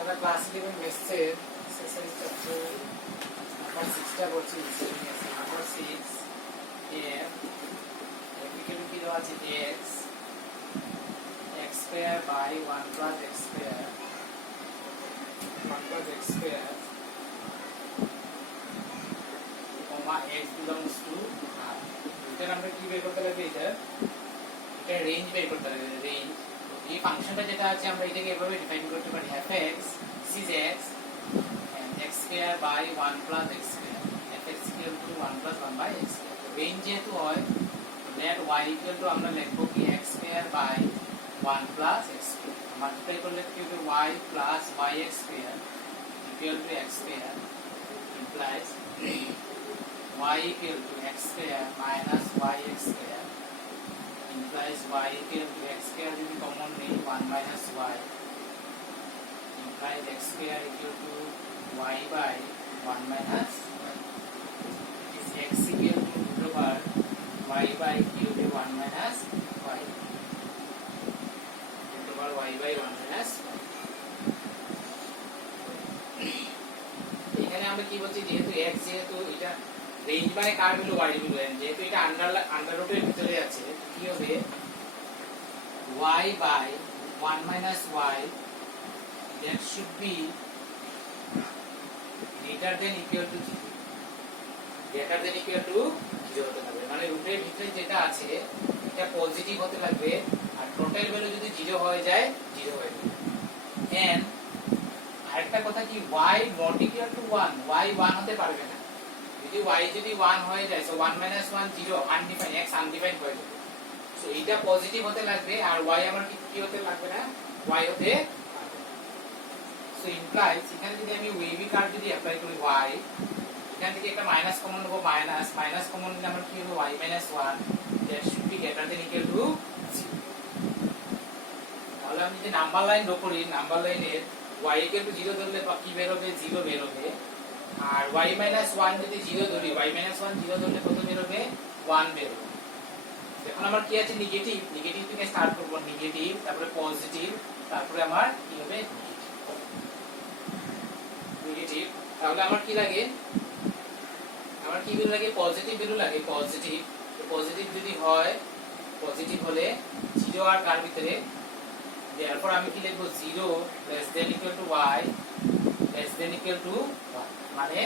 আমরা ক্লাস 11 মেসে exercise chapter number 6 টা করছি নাম্বার 6 এর এপিকেটু কি দেওয়া আছে x square by 1 plus x square 1 plus x square comma x belongs to r এটা আমরা কি বের করতে লাগবে এটা রেঞ্জ বের করতে লাগবে রেঞ্জ এই ফাংশনটা যেটা আছে আমরা এটাকে এভাবে ডিফাইন করতে পারি f(x) this is x and x square by 1 plus x square f(x) equal to 1 plus 1 by x square range যেহেতু হয় let y equal to আমরা লিখব কি x square by 1 plus x square multiply করলে কি হবে y plus yx square equal to x square implies y equal to x square minus yx square implies y equal to x square যদি common নেই 1 minus y implies x square equal to y by 1 minus y is x equal to root over y by cube 1 minus y root over y by 1 minus y এখানে আমরা কি বলছি যেহেতু x যেহেতু এটা range মানে কার value y value যেহেতু এটা আন্ডার রুটের ভিতরে আছে কি হবে y by 1 minus y that should be greater than equal to 0 greater than equal to 0 হতে হবে মানে রুটের ভিতরে যেটা আছে এটা পজিটিভ হতে লাগবে আর টোটাল ভ্যালু যদি 0 হয়ে যায় 0 হয়ে যাবে এন্ড আরেকটা কথা কি y not equal to 1 y 1 হতে পারবে না যদি y যদি 1 হয়ে যায় so 1 minus 1 0 undefined x undefined হয়ে যাবে সো এটা পজিটিভ হতে লাগবে আর y আমার কি হতে লাগবে না y হতে সো ইমপ্লাইজ এখানে যদি আমি ওয়েভি কার্ভ যদি অ্যাপ্লাই করি y এখান থেকে একটা মাইনাস কমন নেব মাইনাস কমন নিলে আমার কি হবে y minus 1 that should be greater than equal to 0 তাহলে আমি যদি নাম্বার লাইন ড্র করি নাম্বার লাইনের y equal to 0 ধরলে কি বের হবে 0 বের হবে আর y minus 1 যদি 0 ধরি y minus 1 0 ধরলে কত বের হবে 1 বের হবে এখন আমার কি আছে নেগেটিভ নেগেটিভ থেকে স্টার্ট করব নেগেটিভ তারপরে পজিটিভ তারপরে আমার কি হবে নেগেটিভ তাহলে আমার কি লাগে আমার কি ভ্যালু লাগে পজিটিভ ভ্যালু লাগে পজিটিভ তো পজিটিভ যদি হয় পজিটিভ হলে 0 আর কার ভিতরে এরপর আমি কি লিখব 0 less than equal to y less than equal to 1 মানে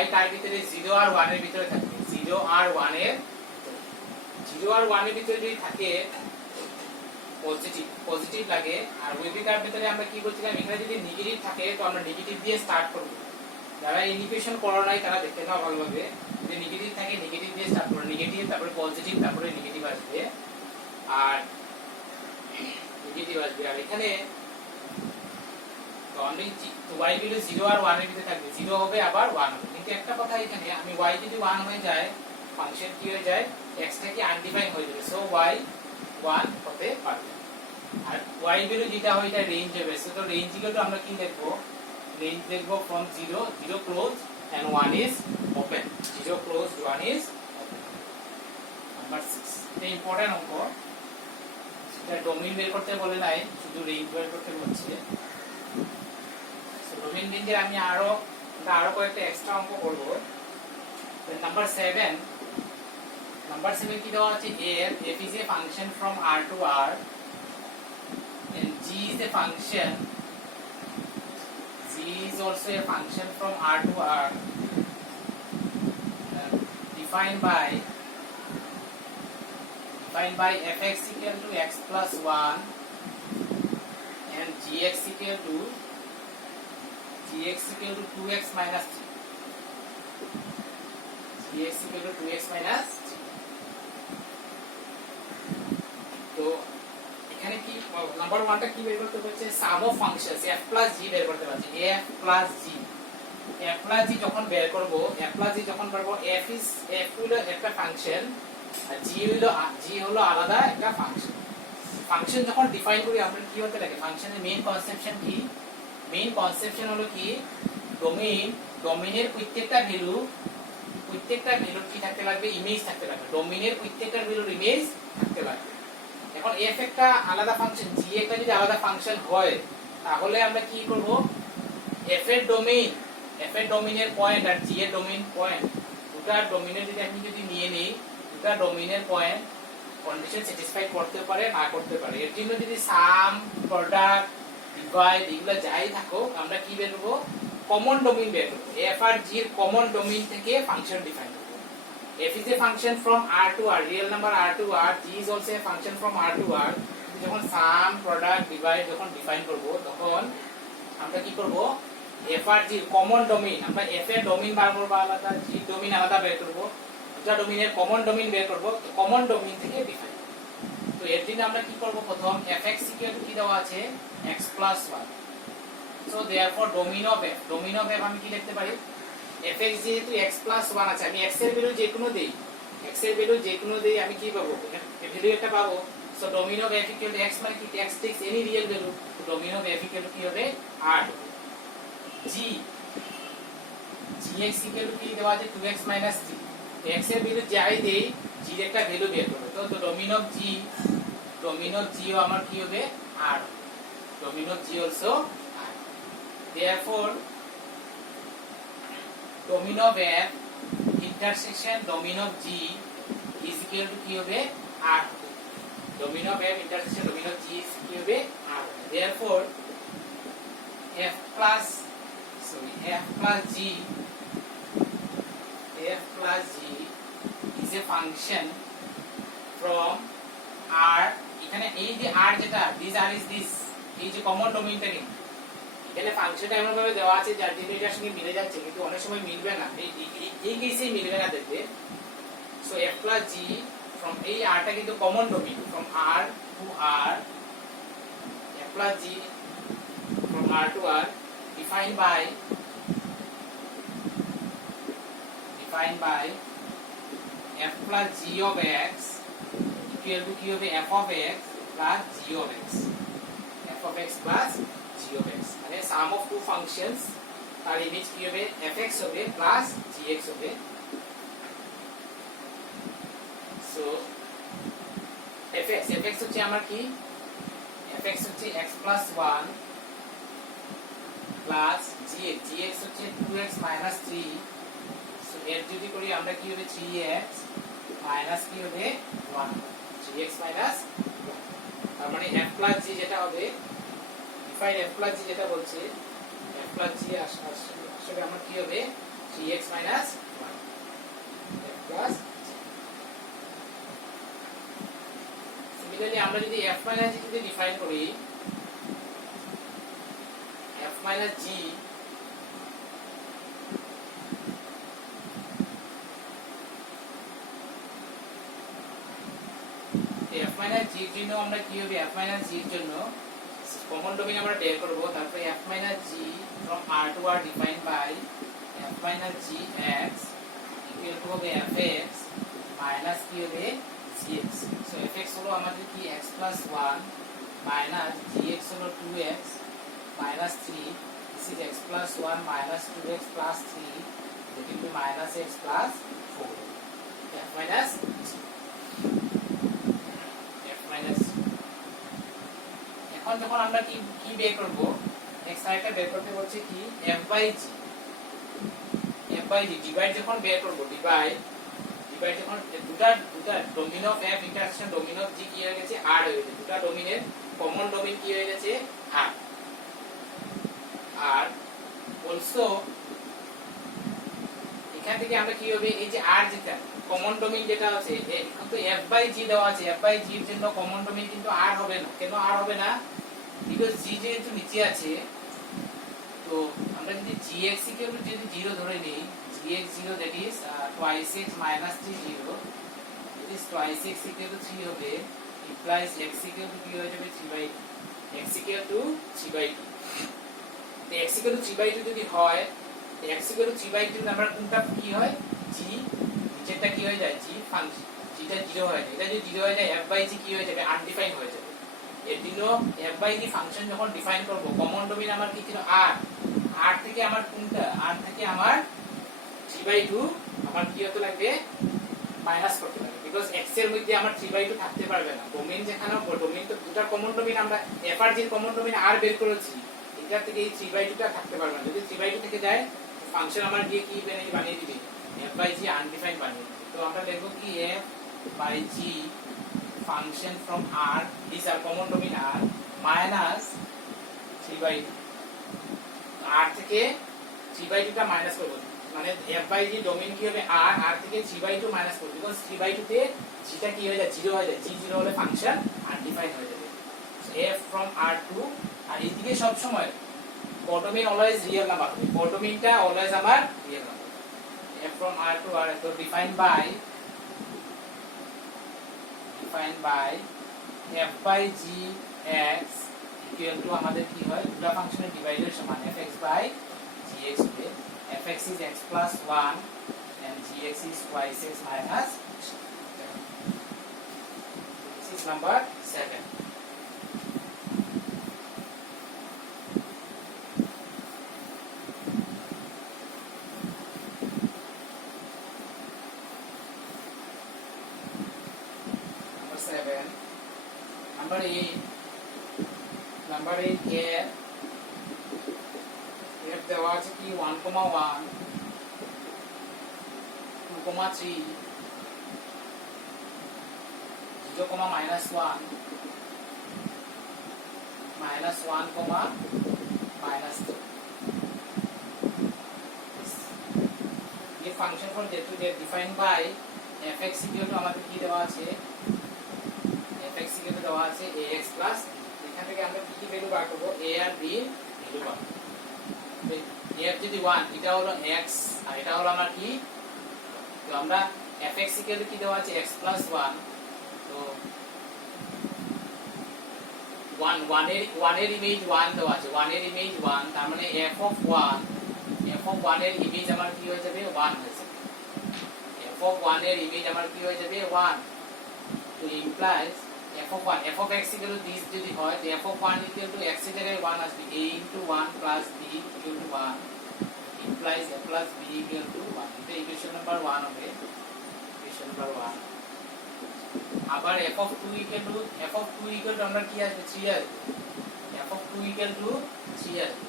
y কার ভিতরে 0 আর 1 এর ভিতরে থাকবে 0 আর 1 এর 0 আর 1 এর ভিতরে যদি থাকে পজিটিভ লাগে আর ওয়েভি কার ভিতরে আমরা কি বলছিলাম এখানে যদি নেগেটিভ থাকে তো আমরা নেগেটিভ দিয়ে স্টার্ট করব যারা ইকুয়েশন পড়া নাই তারা দেখতে নাও ভালোভাবে যদি নেগেটিভ থাকে নেগেটিভ দিয়ে স্টার্ট করব নেগেটিভ তারপরে পজিটিভ তারপরে নেগেটিভ আসবে আর নেগেটিভ আসবে আর এখানে অনলি y ভ্যালু 0 আর 1 এর ভিতরে থাকবে 0 হবে আবার 1 হবে কিন্তু একটা কথা এখানে আমি y যদি 1 হয়ে যায় ফাংশন কি হয়ে যায় x টা কি আনডিফাইন হয়ে যাবে সো y 1 হতে পারবে আর y ভ্যালু যেটা হয় এটা রেঞ্জ হবে সো তো রেঞ্জ ইকুয়াল টু আমরা কি লিখব রেঞ্জ লিখব from 0 close and 1 is open 0 close 1 is open number 6 এটা ইম্পর্টেন্ট অঙ্ক এটা ডোমেইন বের করতে বলে নাই শুধু রেঞ্জ বের করতে বলছে সো ডোমেইন রেঞ্জে আমি আরো কয়েকটা এক্সট্রা অঙ্ক করব নাম্বার 7 Number 7 কি দেওয়া আছে f is a function from r to r and g is a function is also a function from r to r defined by fx equal to x plus 1 and gx equal to 2x minus 3 gx equal to 2x minus 3 তো এখানে কি number 1 টা কি বের করতে বলছে সাম of functions f + g বের করতে বলছে f + g যখন বের করব f + g যখন করব f হলো একটা ফাংশন আর g হলো আলাদা একটা ফাংশন ফাংশন যখন ডিফাইন করি আমরা কি হতে লাগে ফাংশনের মেইন কনসেপশন কি মেইন কনসেপশন হলো কি ডোমেইনের প্রত্যেকটা ভ্যালুর কি থাকতে লাগবে ইমেজ থাকতে লাগবে ডোমেইনের প্রত্যেকটা ভ্যালুর ইমেজ থাকতে লাগবে এখন f একটা আলাদা ফাংশন, g একটা যদি আলাদা ফাংশন হয় তাহলে আমরা কি করব, f এর ডোমেইনের পয়েন্ট আর g এর ডোমেইন পয়েন্ট, দুটো ডোমেইনের যদি আমি যদি নিয়ে নেই, দুটো ডোমেইনের পয়েন্ট কন্ডিশন স্যাটিসফাই করতে পারে না করতে পারে, এর জন্য যদি সাম, প্রোডাক্ট, ডিভাইড এগুলো যাই থাকুক আমরা কি বের করব, কমন ডোমেইন বের করব। f আর g এর কমন ডোমেইন থেকে ফাংশন ডিফাইন করব। f is a function from r to r, real number r to r, g is also a function from r to r। যখন সাম, প্রোডাক্ট, ডিভাইড যখন define করব তখন আমরা কি করব, f আর g কমন ডোমেইন, আমরা f এর ডোমেইন বার করব আলাদা, g ডোমেইন আলাদা বের করব, দুটো ডোমেইনের কমন ডোমেইন বের করব, তো কমন ডোমেইন থেকে ডিফাইন। তো এর জন্য আমরা কি করব, প্রথম fx কি দেওয়া আছে, x plus 1, so therefore domain of f আমি কি লিখতে পারি, fx যেহেতু x plus 1 আছে, আমি x এর ভ্যালু যে কোনো দেই, আমি কি পাবো, এই ভ্যালু একটা পাবো। So domain of f equal to x মানে কি, x takes any real value, তো domain of f equal to কি হবে, r। gx equal to কি দেওয়া আছে, 2x minus 3, তো x এর ভ্যালু যাই দেই, g এর একটা ভ্যালু বের করবে, তো domain of g ও আমার কি হবে, r, domain of g also r। therefore domain of f intersection domain of g is equal to কি হবে, r, domain of f intersection domain of g is কি হবে, r। therefore f plus g is a function from r, এখানে এই যে r যেটা, this r is this, এই যে কমন ডোমেইনটা কিন্তু এখানে ফাংশনটা এমন ভাবে দেওয়া আছে যার জন্য এটার সঙ্গে মিলে যাচ্ছে, কিন্তু অনেক সময় মিলবে না, এই কেসেই মিলবে না দেখবে। So f plus g from এই r টা কিন্তু common domain, from r to r, f plus g from r to r defined by f plus g of x equal to কি হবে, f of x plus g of x, f of x plus g of x, মানে sum of two functions, তার image কি হবে, fx হবে plus gx হবে। So fx হচ্ছে আমার কি, fx হচ্ছে x plus 1 plus gx হচ্ছে 2x minus 3, সো এর যদি করি আমরা কি হবে, 3x minus কি হবে, 1, 3x minus 1, তার মানে f plus g যেটা হবে, ডিফাইন f plus g যেটা বলছে, f plus g আসলে আমার কি হবে, 3x minus 1, f plus g। Similarly আমরা যদি f minus g যদি ডিফাইন করি, f minus g f minus g এর জন্য আমরা কি হবে, f minus g এর জন্য কমন ডোমেইন আমরা বের করব, তারপরে f minus g from r to r defined by f minus g x equal to হবে fx minus কি হবে, gx। সো fx হলো আমাদের কি, x plus 1 minus gx হলো 2x minus 3, this is x plus 1 minus 2x plus 3, that will be minus x plus 4, f minus g, f minus g। এখন যখন আমরা কি বের করব, নেক্সট আরেকটা বের করতে বলছে কি, f by g ডিভাইড যখন বের করব, ডিভাইড যখন দুটা domain of f intersection domain of g কি হয়ে গেছে, r হয়ে গেছে, দুটা ডোমেইনের কমন ডোমেইন কি হয়ে গেছে, r। আর অলসো এখান থেকে আমরা কি হবে, এই যে r যেটা কমন ডোমেইন যেটা আছে, এখন তো f by g দেওয়া আছে, f by g এর জন্য কমন ডোমেইন কিন্তু r হবে না, কেন r হবে না, বিকজ g যেহেতু নিচে আছে, তো আমরা যদি gx equal to যদি 0 ধরে নেই, gx 0 that is twice x minus 3 0, that is twice x equal to 3 হবে, implies x equal to কি হয়ে যাবে, 3/2, x equal to 3/2। তো x equal to 3/2 যদি হয়, x equal to 3/2 আমরা কোনটা কি হয়, g নিচেরটা কি হয়ে যায়, g ফাংশন, gটা 0 হয়ে যায়, এটা যদি 0 হয়ে যায় f by g কি হয়ে যাবে, আনডিফাইন্ড হয়ে যাবে। এর জন্য f by g ফাংশন যখন ডিফাইন করব, কমন ডোমেইন আমার কি ছিল, r থেকে আমার কোনটা, r থেকে আমার 3/2 আমার কি হতে লাগবে, মাইনাস করতে লাগবে, বিকজ x এর মধ্যে আমার 3/2 থাকতে পারবে না। ডোমেইন যেখানে ডোমেইন তো দুটার কমন ডোমেইন আমরা f আর g এর কমন ডোমেইন r বের করেছি, এটা থেকে এই 3/2 টা থাকতে পারবে না। যদি 3/2 থেকে যায় ফাংশন আমার দিয়ে কি বানিয়ে দিবে, f/g আনডিফাইন্ড বানিয়ে দিবে। তো আমরা লিখব কি f/g function from r, this are common domain r minus 3/2, r থেকে 3/2 টা মাইনাস করব, মানে f/g ডোমেইন কি হবে r, r থেকে 3/2 মাইনাস করব, বিকজ 3/2 তে g টা কি হয়ে যায় 0 হয়ে যায়, g 0 হলে ফাংশন আনডিফাইন্ড হয়ে যাবে। So f from r to, আর এইদিকে সব সময় কোডোমেইন অলওয়েজ রিয়েল নাম্বার হবে, কোডোমেইনটা অলওয়েজ আমার real number. f from r to r তো defined by f/g x equal to আমাদের কি হয়, দুটো ফাংশনের ডিভাইডের সমান fx by gx হবে। fx is x plus 1 and gx is twice x minus 7. This is number 7. Number 8 here দেওয়া আছে কি 1, 1, 2, 3, 0, -1, -1, -2। ये function from z to z defined by fx equal to আমাদের কি দেওয়া আছে, fx equal to দেওয়া আছে ax plus, এখান থেকে আমরা কি ভ্যালু বার করব, a আর b ভ্যালু পাবো। f যদি 1, এটা হলো x আর এটা হলো আমার কি, তো আমরা fx equal to কি দেওয়া আছে x plus 1, তো 1 এর ইমেজ 1 দেওয়া আছে, 1 এর ইমেজ 1, তার মানে f of 1 এর ইমেজ আমার কি হয়ে যাবে 1 হয়ে যাবে, f of 1 এর ইমেজ আমার কি হয়ে যাবে 1, তো implies f of 1, f of x equal to this যদি হয়, তো f of 1 equal to x এর জায়গায় 1 আসবে, a into 1 plus b equal to 1 implies a plus b equal to 1, এটা ইকুয়েশন নাম্বার 1 হবে, ইকুয়েশন নাম্বার 1। আবার f of 2 equal to আমরা কি আসবে 3 আসবে, f of 2 equal to 3 আসবে,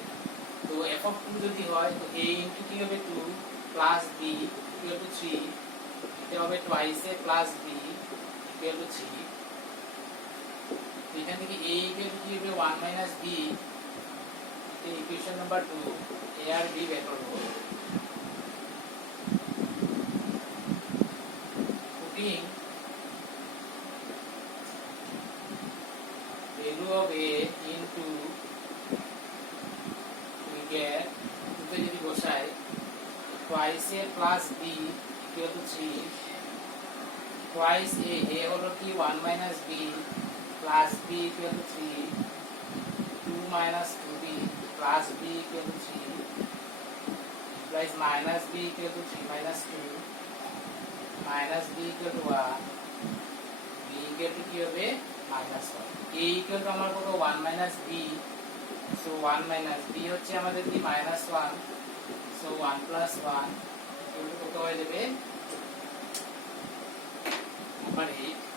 তো f of 2 যদি হয় তো a into কি হবে 2 plus b equal to 3, এটা হবে twice a plus b equal to 3, এখান থেকে a equal to কি হবে 1 minus b, এটা ইকুয়েশন নাম্বার 2, a আর b বের করব। Putting value of a into, we get দুটো যদি বসাই twice a plus b equal to 3, twice a হলো কি 1 minus b plus b equal to 3, 2 minus 2b plus b equal to 3 implies minus b equal to 3 minus 2 minus b equal to 1, b equal to কি হবে minus 1, a equal to আমার কত 1 minus b, so 1 minus b হচ্ছে আমাদের কি minus 1, so 1 plus 1 কত হয়ে যাবে নাম্বার 8।